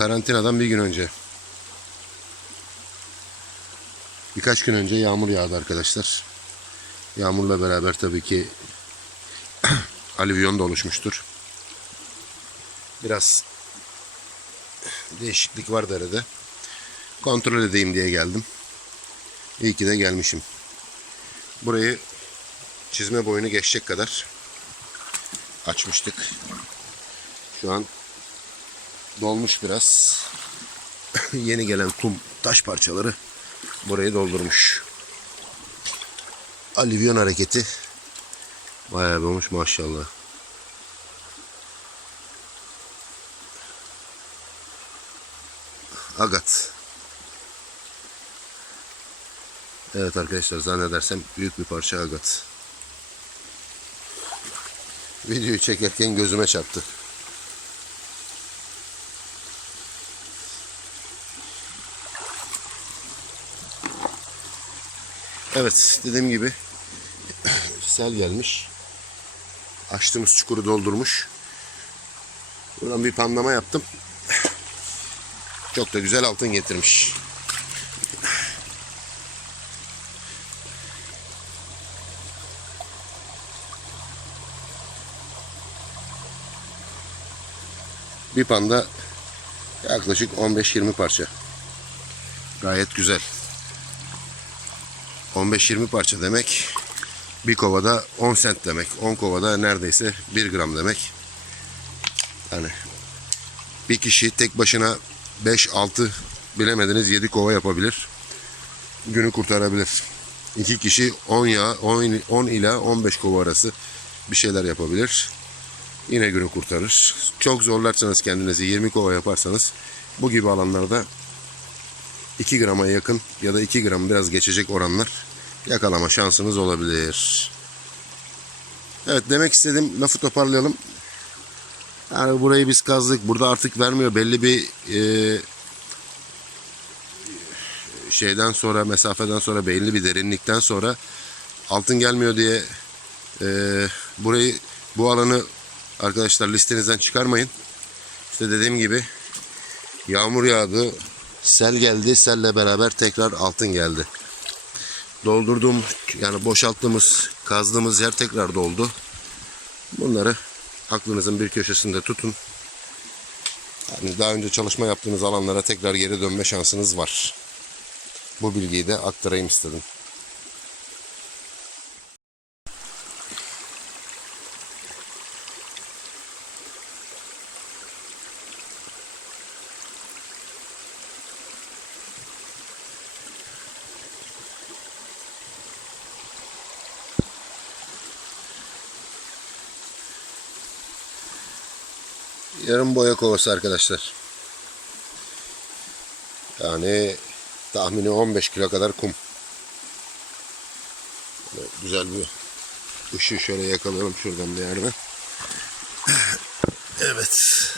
Karantinadan bir gün önce. Birkaç gün önce yağmur yağdı arkadaşlar. Yağmurla beraber tabii ki alüvyon da oluşmuştur. Biraz değişiklik var derede. Kontrol edeyim diye geldim. İyi ki de gelmişim. Burayı çizme boyunu geçecek kadar açmıştık. Şu an dolmuş biraz. Yeni gelen kum taş parçaları burayı doldurmuş. Alüvyon hareketi bayağı bir maşallah. Agat. Evet arkadaşlar zannedersem büyük bir parça agat. Videoyu çekerken gözüme çarptı. Evet dediğim gibi sel gelmiş. Açtığımız çukuru doldurmuş. Buradan bir panlama yaptım. Çok da güzel altın getirmiş. Bir panda yaklaşık 15-20 parça. Gayet güzel. 15-20 parça demek bir kovada 10 sent demek. 10 kovada neredeyse 1 gram demek. Yani bir kişi tek başına 5-6 bilemediniz 7 kova yapabilir. Günü kurtarabilir. İki kişi 10 ya 10, 10 ila 15 kova arası bir şeyler yapabilir. Yine günü kurtarır. Çok zorlarsanız kendinizi 20 kova yaparsanız bu gibi alanlarda 2 grama yakın ya da 2 gram biraz geçecek oranlar yakalama şansınız olabilir. Evet demek istedim lafı toparlayalım. Yani burayı biz kazdık. Burada artık vermiyor. Belli bir e, şeyden sonra mesafeden sonra belli bir derinlikten sonra altın gelmiyor diye e, burayı bu alanı arkadaşlar listenizden çıkarmayın. İşte dediğim gibi yağmur yağdı, sel geldi, selle beraber tekrar altın geldi. Doldurduğum yani boşalttığımız, kazdığımız yer tekrar doldu. Bunları aklınızın bir köşesinde tutun. Yani daha önce çalışma yaptığınız alanlara tekrar geri dönme şansınız var. Bu bilgiyi de aktarayım istedim. Yarım boya kovası arkadaşlar. Yani tahmini 15 kilo kadar kum. Böyle güzel bir ışığı şöyle yakalayalım şuradan bir yerden. Evet.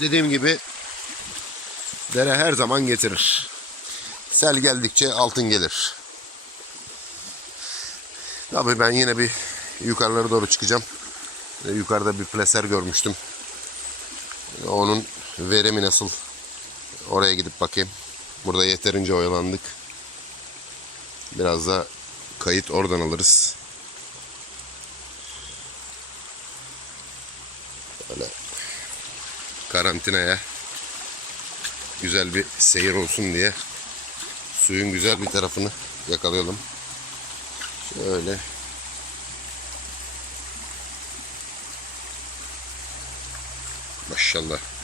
Dediğim gibi dere her zaman getirir. Sel geldikçe altın gelir. Tabii ben yine bir yukarılara doğru çıkacağım. Ee, Yukarıda bir plaser görmüştüm. Onun verimi nasıl? Oraya gidip bakayım. Burada yeterince oyalandık. Biraz da kayıt oradan alırız. Böyle karantinaya güzel bir seyir olsun diye suyun güzel bir tarafını yakalayalım. Şöyle Maşallah.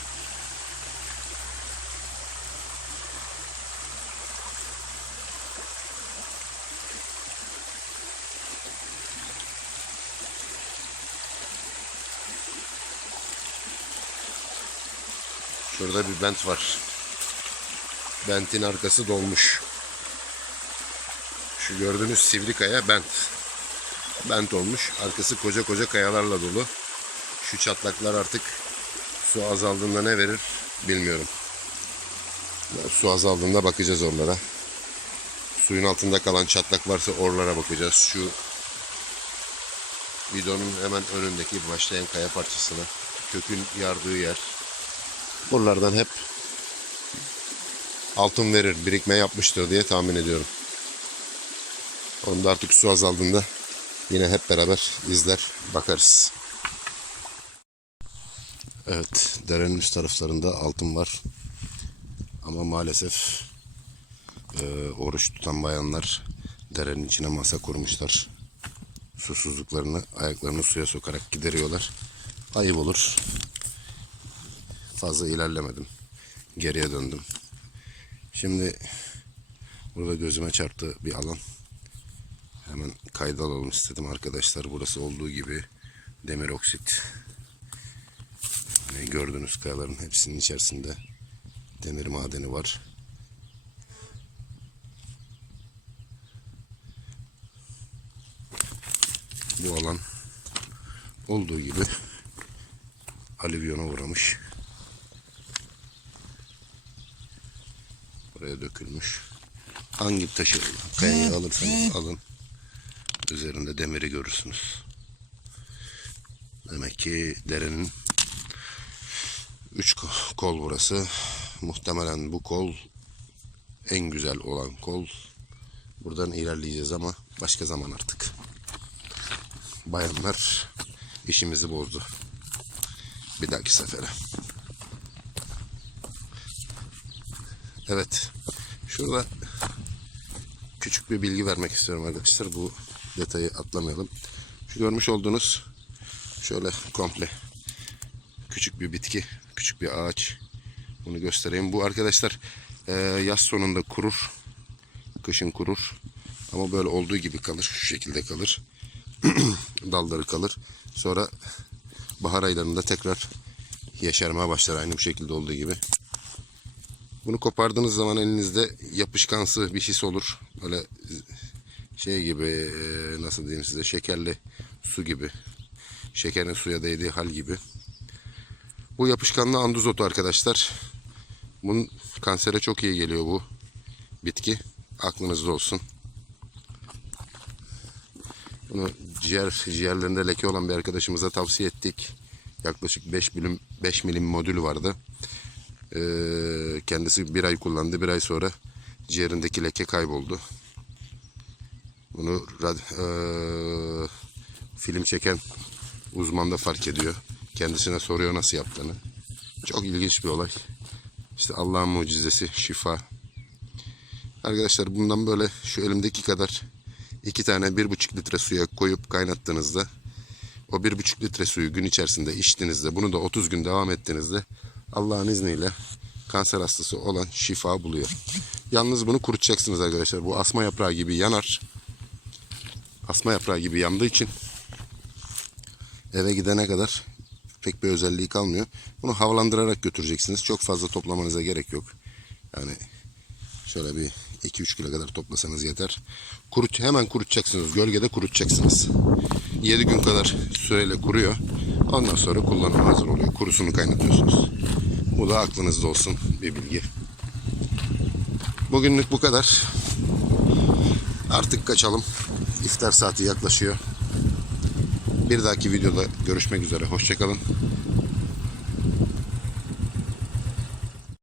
Şurada bir bent var. Bentin arkası dolmuş. Şu gördüğünüz sivri kaya bent. Bent olmuş. Arkası koca koca kayalarla dolu. Şu çatlaklar artık su azaldığında ne verir bilmiyorum. Su azaldığında bakacağız oralara. Suyun altında kalan çatlak varsa oralara bakacağız. Şu bidonun hemen önündeki başlayan kaya parçasına. Kökün yardığı yer. Buralardan hep altın verir, birikme yapmıştır diye tahmin ediyorum. Onu da artık su azaldığında yine hep beraber izler, bakarız. Evet, derenin üst taraflarında altın var. Ama maalesef e, oruç tutan bayanlar derenin içine masa kurmuşlar. Susuzluklarını, ayaklarını suya sokarak gideriyorlar. Ayıp olur fazla ilerlemedim. Geriye döndüm. Şimdi burada gözüme çarptı bir alan. Hemen kayda alalım istedim arkadaşlar. Burası olduğu gibi demir oksit. Hani gördüğünüz kayaların hepsinin içerisinde demir madeni var. Bu alan olduğu gibi alüvyona uğramış. Buraya dökülmüş. Hangi taşı kayayı alırsanız alın. Üzerinde demiri görürsünüz. Demek ki derenin üç kol burası. Muhtemelen bu kol en güzel olan kol. Buradan ilerleyeceğiz ama başka zaman artık. Bayanlar işimizi bozdu. Bir dahaki sefere. Evet. Şurada küçük bir bilgi vermek istiyorum arkadaşlar. Bu detayı atlamayalım. Şu görmüş olduğunuz şöyle komple küçük bir bitki, küçük bir ağaç. Bunu göstereyim. Bu arkadaşlar e, yaz sonunda kurur. Kışın kurur. Ama böyle olduğu gibi kalır. Şu şekilde kalır. Dalları kalır. Sonra bahar aylarında tekrar yeşermeye başlar aynı bu şekilde olduğu gibi. Bunu kopardığınız zaman elinizde yapışkansı bir his olur. Böyle şey gibi e, nasıl diyeyim size şekerli su gibi. Şekerin suya değdiği hal gibi. Bu yapışkanlı anduzotu arkadaşlar. Bunun kansere çok iyi geliyor bu bitki. Aklınızda olsun. Bunu ciğer ciğerlerinde leke olan bir arkadaşımıza tavsiye ettik. Yaklaşık 5 milim 5 milim modülü vardı. Ee, kendisi bir ay kullandı. Bir ay sonra ciğerindeki leke kayboldu. Bunu eee, film çeken uzman da fark ediyor. Kendisine soruyor nasıl yaptığını. Çok ilginç bir olay. İşte Allah'ın mucizesi, şifa. Arkadaşlar bundan böyle şu elimdeki kadar iki tane bir buçuk litre suya koyup kaynattığınızda o bir buçuk litre suyu gün içerisinde içtiğinizde bunu da 30 gün devam ettiğinizde Allah'ın izniyle kanser hastası olan şifa buluyor. Yalnız bunu kurutacaksınız arkadaşlar. Bu asma yaprağı gibi yanar. Asma yaprağı gibi yandığı için eve gidene kadar pek bir özelliği kalmıyor. Bunu havalandırarak götüreceksiniz. Çok fazla toplamanıza gerek yok. Yani şöyle bir 2-3 kilo kadar toplasanız yeter. Kurut, hemen kurutacaksınız. Gölgede kurutacaksınız. 7 gün kadar süreyle kuruyor. Ondan sonra kullanıma hazır oluyor. Kurusunu kaynatıyorsunuz. Bu da aklınızda olsun bir bilgi. Bugünlük bu kadar. Artık kaçalım. İftar saati yaklaşıyor. Bir dahaki videoda görüşmek üzere. Hoşçakalın.